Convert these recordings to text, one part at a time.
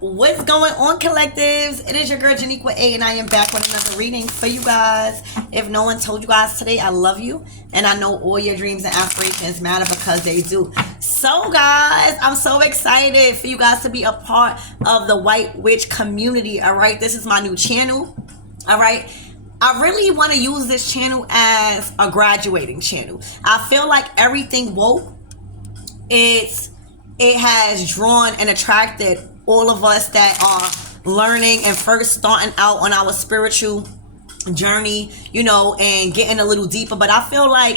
What's going on, collectives? It is your girl 𝐥𝐢𝐤 and I am back with another reading for you guys. If no one told you guys today, I love you and I know all your dreams and aspirations matter because they do. So guys, I'm so excited for you guys to be a part of the White Witch community. All right, this is my new channel. All right, I really want to use this channel as a graduating channel. I feel like everything woke, it has drawn and attracted all of us that are learning and first starting out on our spiritual journey, you know, and getting a little deeper. But I feel like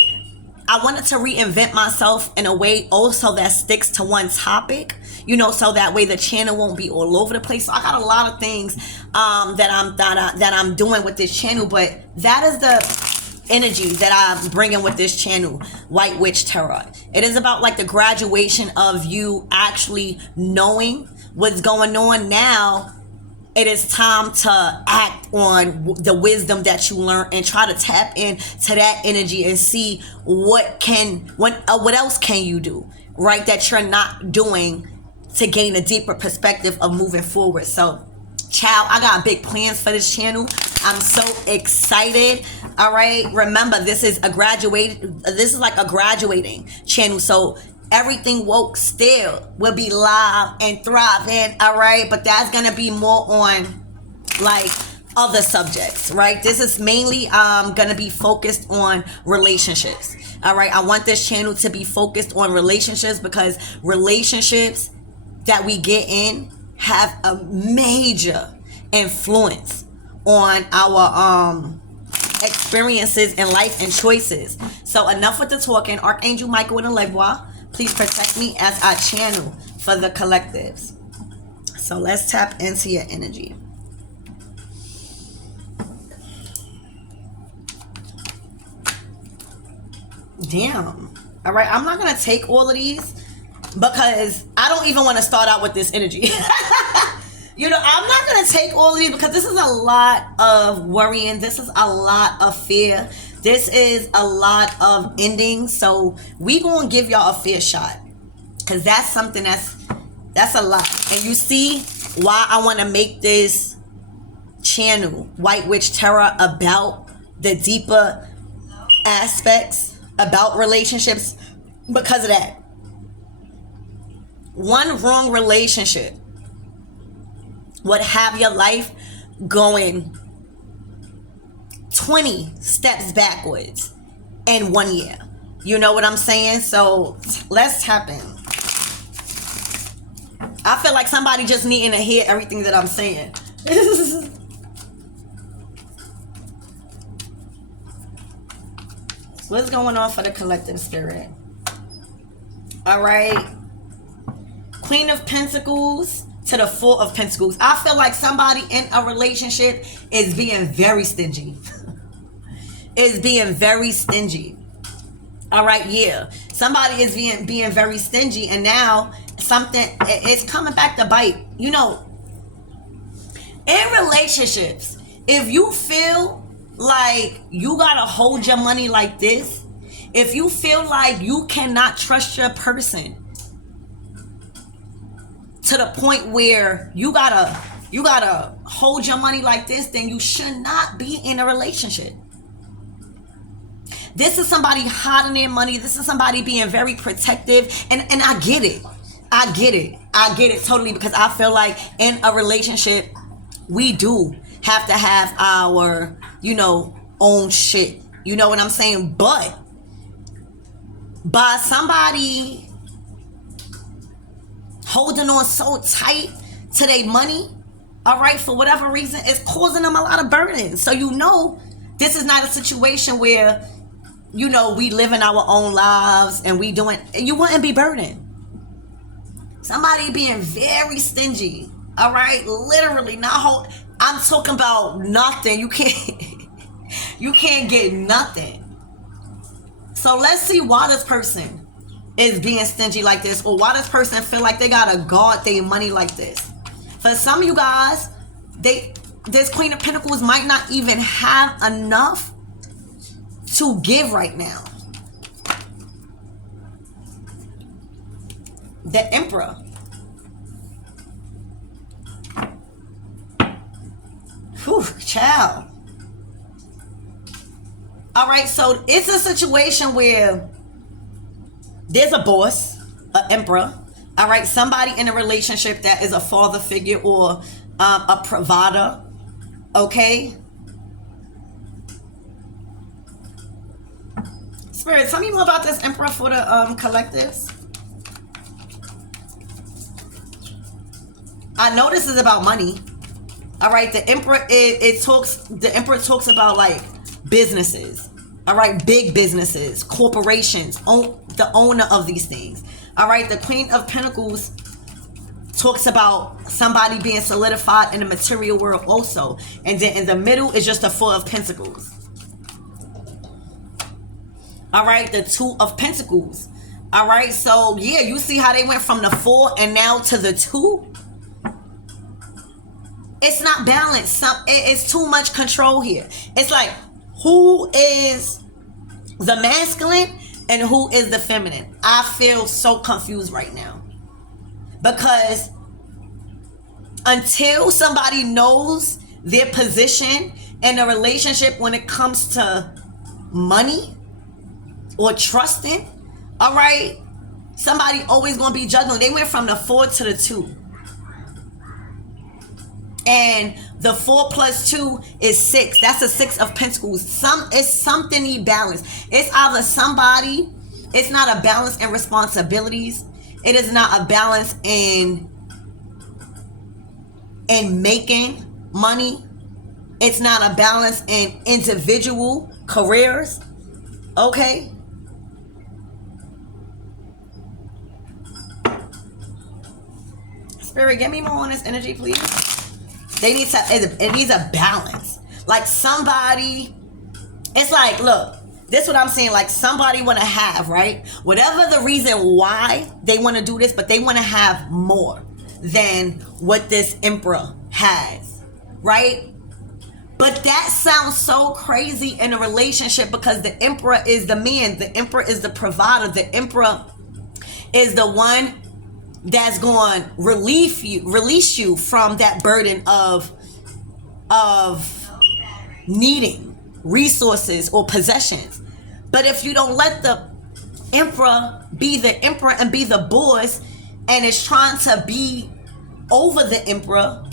I wanted to reinvent myself in a way also that sticks to one topic, you know, so that way the channel won't be all over the place. So I got a lot of things that I'm doing with this channel, but that is the energy that I'm bringing with this channel, White Witch Tarot. It is about like the graduation of you actually knowing what's going on. Now it is time to act on the wisdom that you learned and try to tap into that energy and see what else can you do, right, that you're not doing to gain a deeper perspective of moving forward. So child, I got big plans for this channel. I'm so excited. All right, remember, this is like a graduating channel, so everything woke still will be live and thriving. All right, but that's gonna be more on like other subjects, right? This is mainly gonna be focused on relationships. All right, I want this channel to be focused on relationships because relationships that we get in have a major influence on our experiences in life and choices. So enough with the talking. Archangel Michael and 𝐦𝐤𝐤, please protect me as I channel for the collectives. So let's tap into your energy. Damn. All right, I'm not gonna take all of these because I don't even want to start out with this energy. You know, I'm not going to take all of these because this is a lot of worrying. This is a lot of fear. This is a lot of endings. So we going to give y'all a fair shot because that's something that's a lot. And you see why I want to make this channel, White Witch Tarot, about the deeper aspects about relationships because of that. One wrong relationship would have your life going 20 steps backwards in 1 year. You know what I'm saying? So let's tap in. I feel like somebody just needing to hear everything that I'm saying. What's going on for the collective spirit? All right. Queen of Pentacles to the Four of Pentacles. I feel like somebody in a relationship is being very stingy. Is being very stingy. All right, yeah. Somebody is being very stingy, and now something is coming back to bite. You know, in relationships, if you feel like you gotta hold your money like this, if you feel like you cannot trust your person to the point where you gotta hold your money like this, then you should not be in a relationship. This is somebody hiding their money. This is somebody being very protective, and I get it. I get it totally, because I feel like in a relationship we do have to have our, you know, own shit. You know what I'm saying? But by somebody holding on so tight to their money, all right, for whatever reason, it's causing them a lot of burden. So you know, this is not a situation where, you know, we living our own lives and you wouldn't be burdened. Somebody being very stingy, all right, literally not I'm talking about nothing. You can't get nothing. So let's see why this person is being stingy like this, or why this person feel like they gotta guard their money like this. For some of you guys, this Queen of Pentacles might not even have enough to give right now. The Emperor. Child. All right, so it's a situation where there's a boss, an emperor. All right, somebody in a relationship that is a father figure or a provider. Okay. Spirit, tell me more about this emperor for the collectives. I know this is about money. All right, the emperor the emperor talks about like businesses. All right, big businesses, corporations, the owner of these things. All right, the Queen of Pentacles talks about somebody being solidified in the material world also. And then in the middle is just the Four of Pentacles. All right, the Two of Pentacles. All right, so yeah, you see how they went from the 4 and now to the 2? It's not balanced. It's too much control here. It's like, who is the masculine and who is the feminine? I feel so confused right now. Because until somebody knows their position in a relationship when it comes to money or trusting, all right, somebody always going to be juggling. They went from the 4 to the 2. And the 4 plus 2 is 6. That's a 6 of Pentacles. It's something he balanced. It's either somebody, it's not a balance in responsibilities. It is not a balance in making money. It's not a balance in individual careers. Okay. Spirit, give me more on this energy, please. It needs a balance. Like somebody, it's like, look, this is what I'm saying. Like somebody want to have, right? Whatever the reason why they want to do this, but they want to have more than what this emperor has, right? But that sounds so crazy in a relationship because the emperor is the man. The emperor is the provider. The emperor is the one that's going to release you from that burden of needing resources or possessions. But if you don't let the emperor be the emperor and be the boss, and it's trying to be over the emperor,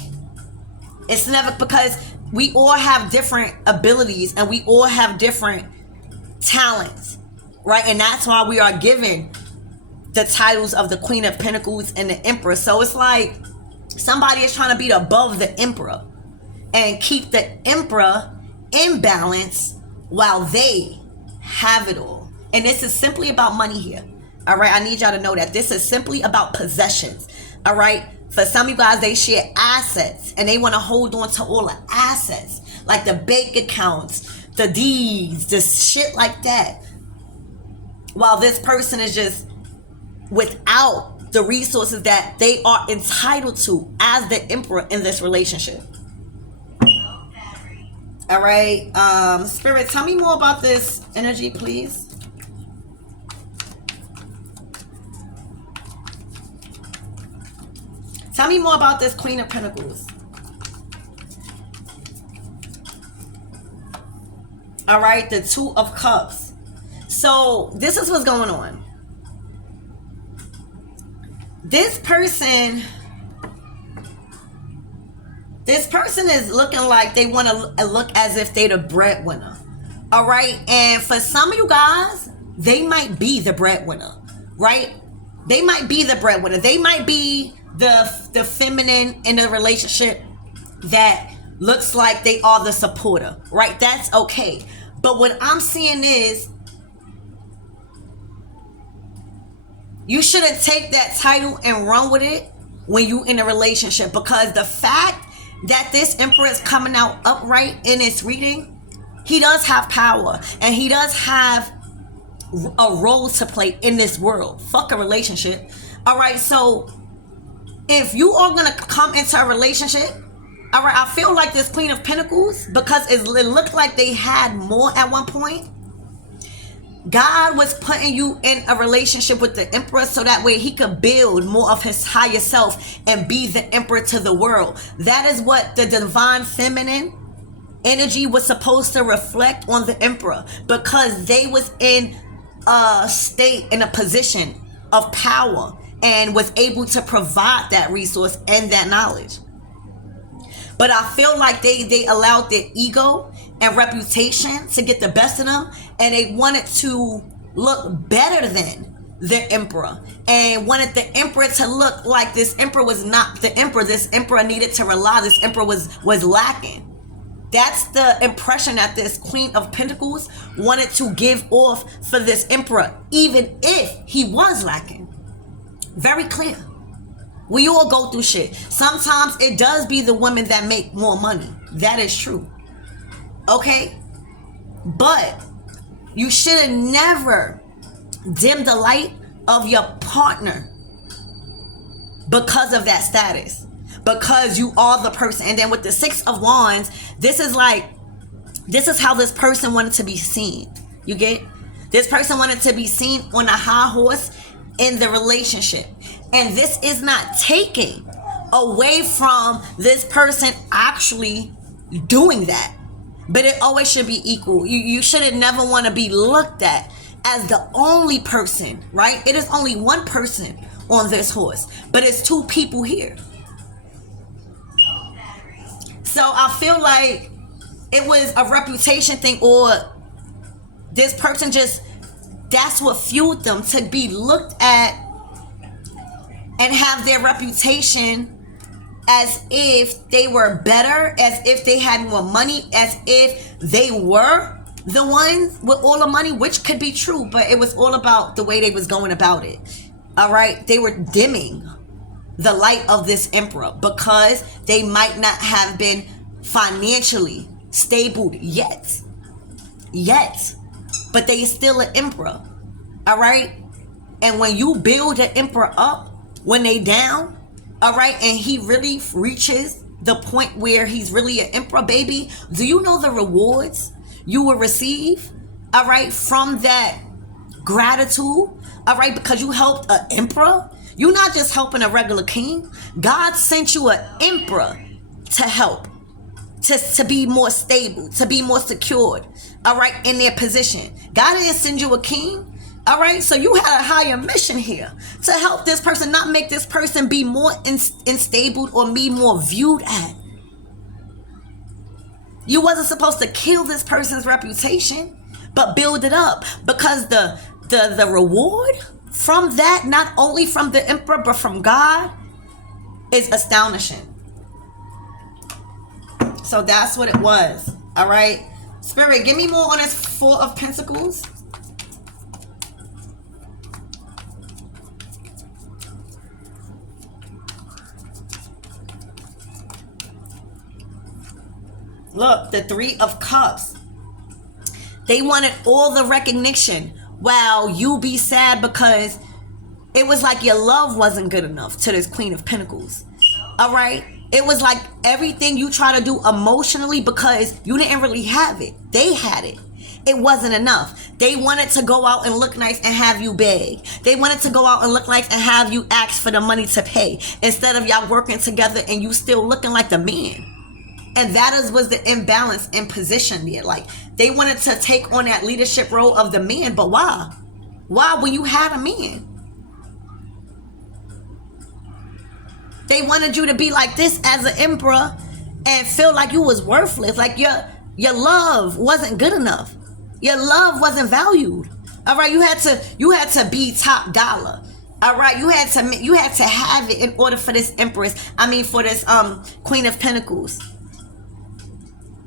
it's never, because we all have different abilities and we all have different talents, right? And that's why we are given the titles of the Queen of Pentacles and the Emperor. So it's like somebody is trying to be above the Emperor and keep the Emperor in balance while they have it all. And this is simply about money here. All right, I need y'all to know that this is simply about possessions. All right, for some of you guys, they share assets and they want to hold on to all the assets, like the bank accounts, the deeds, the shit like that, while this person is just without the resources that they are entitled to as the emperor in this relationship. All right, Spirit, tell me more about this energy, please. Tell me more about this Queen of Pentacles. All right, the Two of Cups. So this is what's going on. This person is looking like they want to look as if they're the breadwinner. All right, and for some of you guys, they might be the breadwinner, right? They might be the breadwinner. They might be the feminine in a relationship that looks like they are the supporter, right? That's okay. But what I'm seeing is you shouldn't take that title and run with it when you in a relationship, because the fact that this emperor is coming out upright in this reading, he does have power and he does have a role to play in this world. Fuck a relationship. All right, so if you are going to come into a relationship, all right, I feel like this Queen of Pentacles, because it looked like they had more at one point. God was putting you in a relationship with the emperor so that way he could build more of his higher self and be the emperor to the world. That is what the divine feminine energy was supposed to reflect on the emperor because they was in a state, in a position of power, and was able to provide that resource and that knowledge. But I feel like they allowed their ego and reputation to get the best of them, and they wanted to look better than the emperor, and wanted the emperor to look like this emperor was not the emperor. This emperor needed to rely. This emperor was lacking. That's the impression that this Queen of Pentacles wanted to give off for this emperor, even if he was lacking. Very clear. We all go through shit. Sometimes it does be the women that make more money. That is true. Okay? But you should have never dimmed the light of your partner because of that status. Because you are the person. And then with the Six of Wands, this is how this person wanted to be seen. You get? This person wanted to be seen on a high horse in the relationship. And this is not taking away from this person actually doing that. But it always should be equal. You should never want to be looked at as the only person, right? It is only one person on this horse, but it's two people here. So I feel like it was a reputation thing, or this person just, that's what fueled them to be looked at and have their reputation as if they were better, as if they had more money, as if they were the ones with all the money, which could be true, but it was all about the way they was going about it. All right, they were dimming the light of this emperor because they might not have been financially stable yet, but they still an emperor. All right, and when you build an emperor up, when they down, all right, and he really reaches the point where he's really an emperor, baby, do you know the rewards you will receive, all right, from that gratitude, all right, because you helped an emperor? You're not just helping a regular king. God sent you an emperor to help, to be more stable, to be more secured, all right, in their position. God didn't send you a king. All right, so you had a higher mission here to help this person, not make this person be more unstable or be more viewed at. You wasn't supposed to kill this person's reputation, but build it up, because the reward from that, not only from the emperor but from God, is astonishing. So that's what it was. All right, Spirit, give me more on this Four of Pentacles. Look, the Three of Cups. They wanted all the recognition while you be sad because it was like your love wasn't good enough to this Queen of Pentacles. All right? It was like everything you try to do emotionally, because you didn't really have it. They had it. It wasn't enough. They wanted to go out and look nice and have you beg. They wanted to go out and look nice and have you ask for the money to pay, instead of y'all working together and you still looking like the man. And that was the imbalance in position there. Like, they wanted to take on that leadership role of the man, but why? Why when you had a man? They wanted you to be like this as an emperor and feel like you was worthless. Like your love wasn't good enough. Your love wasn't valued. All right, you had to be top dollar. All right, you had to have it in order for this for this Queen of Pentacles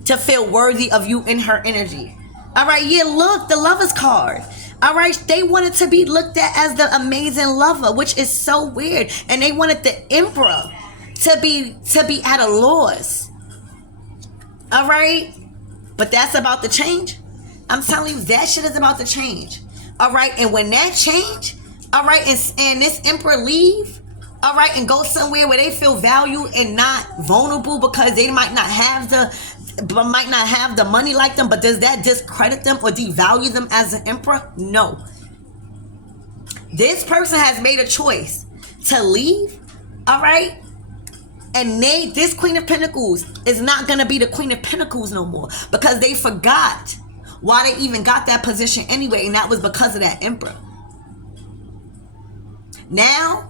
to feel worthy of you in her energy. All right, yeah, look, the Lover's card. All right, they wanted to be looked at as the amazing lover, which is so weird. And they wanted the emperor to be at a loss. All right, but that's about to change. I'm telling you, that shit is about to change. All right, and when that change, all right, and this emperor leave, all right, and go somewhere where they feel valued and not vulnerable, because they might not have the money like them, but does that discredit them or devalue them as an emperor? No. This person has made a choice to leave, all right, And this Queen of Pentacles is not going to be the Queen of Pentacles no more, because they forgot why they even got that position anyway, and that was because of that Emperor. Now,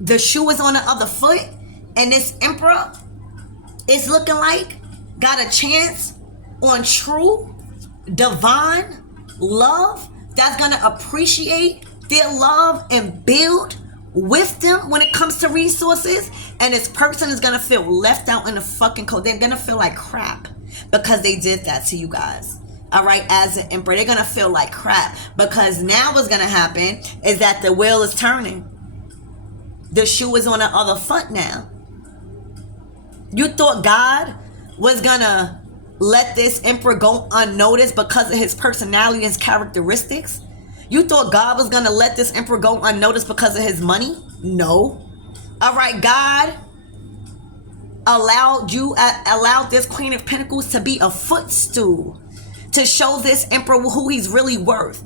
the shoe is on the other foot, and this Emperor is looking like got a chance on true, divine love that's going to appreciate their love and build with them when it comes to resources. And this person is going to feel left out in the fucking cold. They're going to feel like crap because they did that to you guys. All right, as an Emperor, they're going to feel like crap, because now what's going to happen is that the wheel is turning. The shoe is on the other foot now. You thought God was going to let this Emperor go unnoticed because of his personality and his characteristics? You thought God was going to let this Emperor go unnoticed because of his money? No. All right, God allowed this Queen of Pentacles to be a footstool to show this Emperor who he's really worth.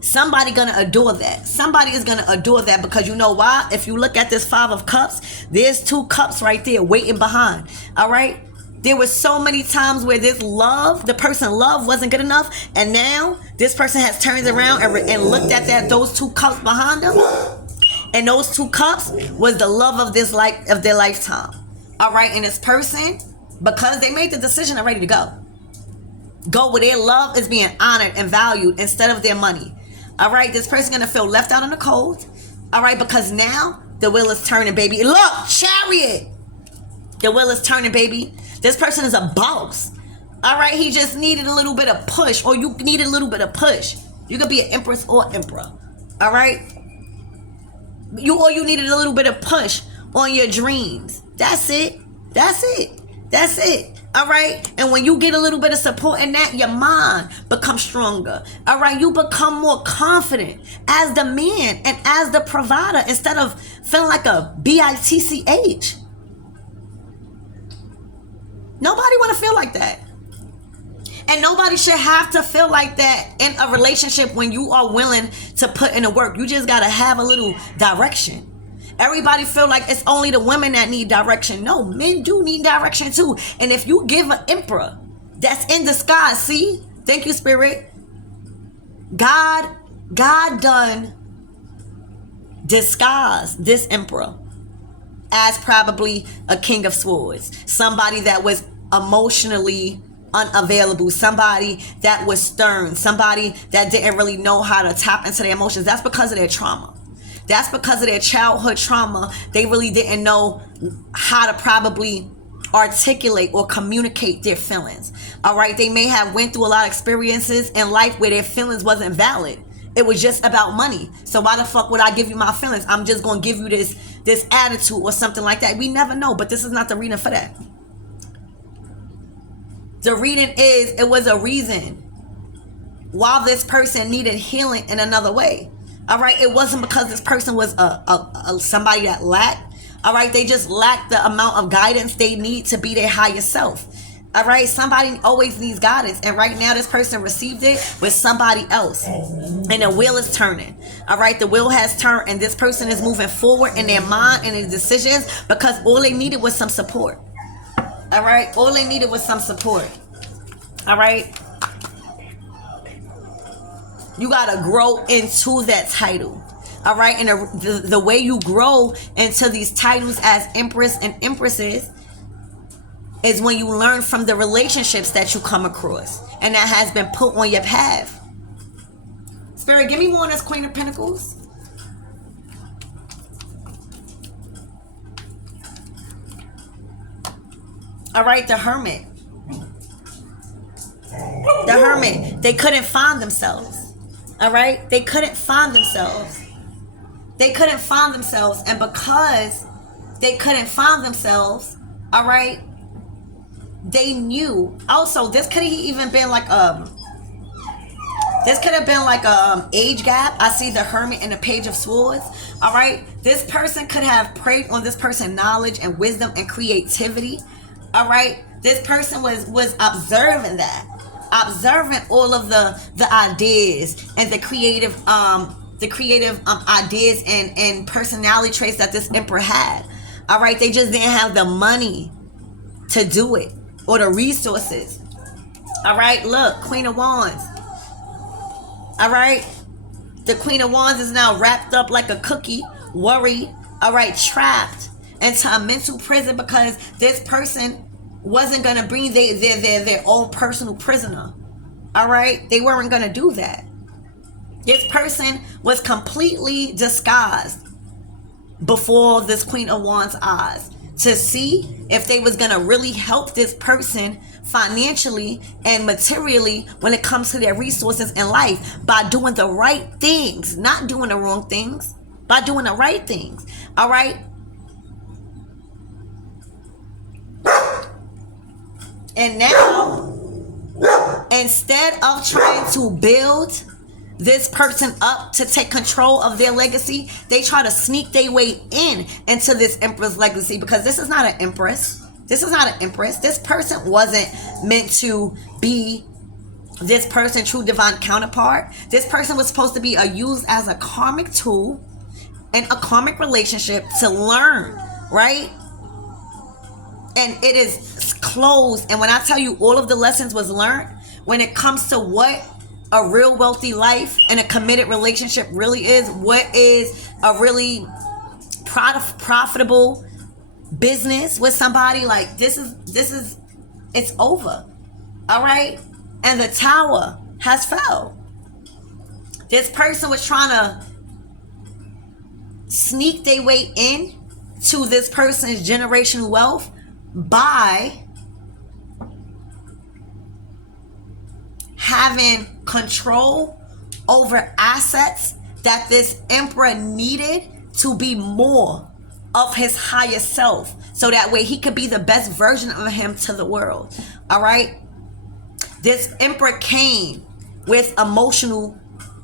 Somebody gonna adore that. Somebody is gonna adore that, because you know why? If you look at this Five of Cups, there's 2 cups right there waiting behind. All right? There were so many times where this love, the person love wasn't good enough, and now this person has turned around and looked at those 2 cups behind them, and those 2 cups was the love of their lifetime. All right, and this person, because they made the decision, are ready to go where their love is being honored and valued instead of their money. All right, this person's gonna feel left out in the cold. All right, because now the wheel is turning, baby. Look, Chariot, the wheel is turning, baby. This person is a boss. All right, he just needed a little bit of push, or you needed a little bit of push. You could be an Empress or Emperor. All right, you needed a little bit of push on your dreams. That's it. That's it. That's it. All right, and when you get a little bit of support in that, your mind becomes stronger. All right, you become more confident as the man and as the provider, instead of feeling like a bitch. Nobody want to feel like that. And nobody should have to feel like that in a relationship when you are willing to put in the work. You just got to have a little direction. Everybody feel like it's only the women that need direction. No, men do need direction too. And if you give an Emperor that's in disguise, see? Thank you, Spirit. God done disguise this Emperor as probably a King of Swords. Somebody that was emotionally unavailable. Somebody that was stern. Somebody that didn't really know how to tap into their emotions. That's because of their trauma. That's because of their childhood trauma. They really didn't know how to probably articulate or communicate their feelings. All right, they may have went through a lot of experiences in life where their feelings wasn't valid. It was just about money. So why the fuck would I give you my feelings? I'm just going to give you this attitude or something like that. We never know, but this is not the reading for that. The reading is, it was a reason why this person needed healing in another way. All right, it wasn't because this person was somebody that lacked. All right, they just lacked the amount of guidance they need to be their higher self. All right, somebody always needs guidance, and right now this person received it with somebody else, and the wheel is turning. All right, the wheel has turned, and this person is moving forward in their mind and their decisions because all they needed was some support. All right, all they needed was some support. All right. You got to grow into that title. All right. And the way you grow into these titles as Empress and Empresses is when you learn from the relationships that you come across and that has been put on your path. Spirit, give me more on this Queen of Pentacles. All right. The Hermit. The Hermit. They couldn't find themselves. All right, they couldn't find themselves. They couldn't find themselves, and because they couldn't find themselves, all right, they knew. Also, this could have even been like age gap. I see the Hermit and the Page of Swords. All right, this person could have preyed on this person's knowledge and wisdom and creativity. All right, this person was observing that. Observing all of the ideas and the creative ideas and personality traits that this Emperor had. All right, they just didn't have the money to do it or the resources. All right, look, Queen of Wands. All right, the Queen of Wands is now wrapped up like a cookie, worried, all right, trapped into a mental prison because this person wasn't going to bring their own personal prisoner. All right, they weren't going to do that. This person was completely disguised before this Queen of Wands eyes to see if they was going to really help this person financially and materially when it comes to their resources in life by doing the right things, not doing the wrong things, by doing the right things. All right. And now, instead of trying to build this person up to take control of their legacy, they try to sneak their way into this empress legacy, because this is not an empress. This is not an empress. This person wasn't meant to be this person's true divine counterpart. This person was supposed to be used as a karmic tool in a karmic relationship to learn, right? And it is closed. And when I tell you all of the lessons was learned, when it comes to what a real wealthy life and a committed relationship really is, what is a really profitable business with somebody, like this is it's over. All right. And the tower has fell. This person was trying to sneak their way in to this person's generational wealth by having control over assets that this emperor needed to be more of his higher self, so that way he could be the best version of him to the world. All right. This emperor came with emotional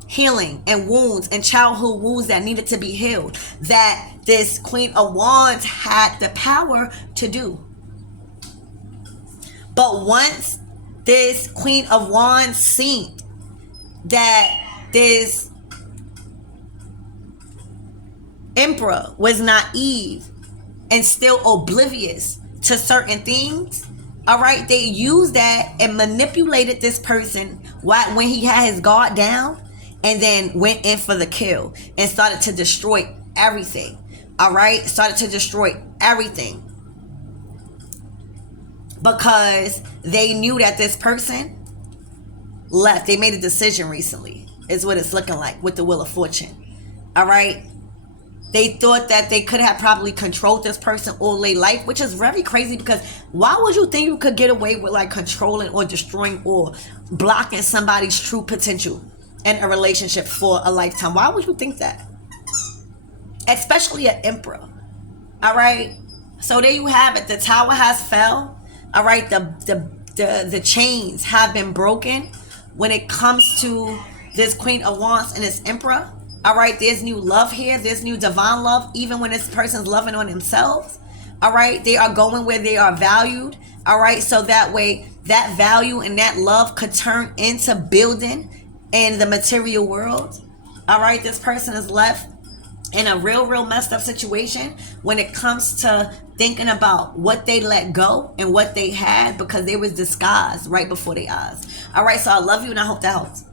healing and wounds and childhood wounds that needed to be healed, that this Queen of Wands had the power to do. But once this Queen of Wands seen that this emperor was naive and still oblivious to certain things, all right, they used that and manipulated this person when he had his guard down, and then went in for the kill and started to destroy everything. All right, started to destroy everything because they knew that this person left. They made a decision recently, is what it's looking like with the Wheel of Fortune. All right. They thought that they could have probably controlled this person all their life, which is very crazy, because why would you think you could get away with like controlling or destroying or blocking somebody's true potential in a relationship for a lifetime? Why would you think that? Especially an emperor. All right. So there you have it. The tower has fell. All right. The chains have been broken when it comes to this Queen of Wands and this emperor. All right, there's new love here. There's new divine love, even when this person's loving on themselves. All right, they are going where they are valued. All right, so that way that value and that love could turn into building in the material world. All right, this person is left in a real messed up situation when it comes to thinking about what they let go and what they had because they was disguised right before their eyes. All right, so I love you and I hope that helps.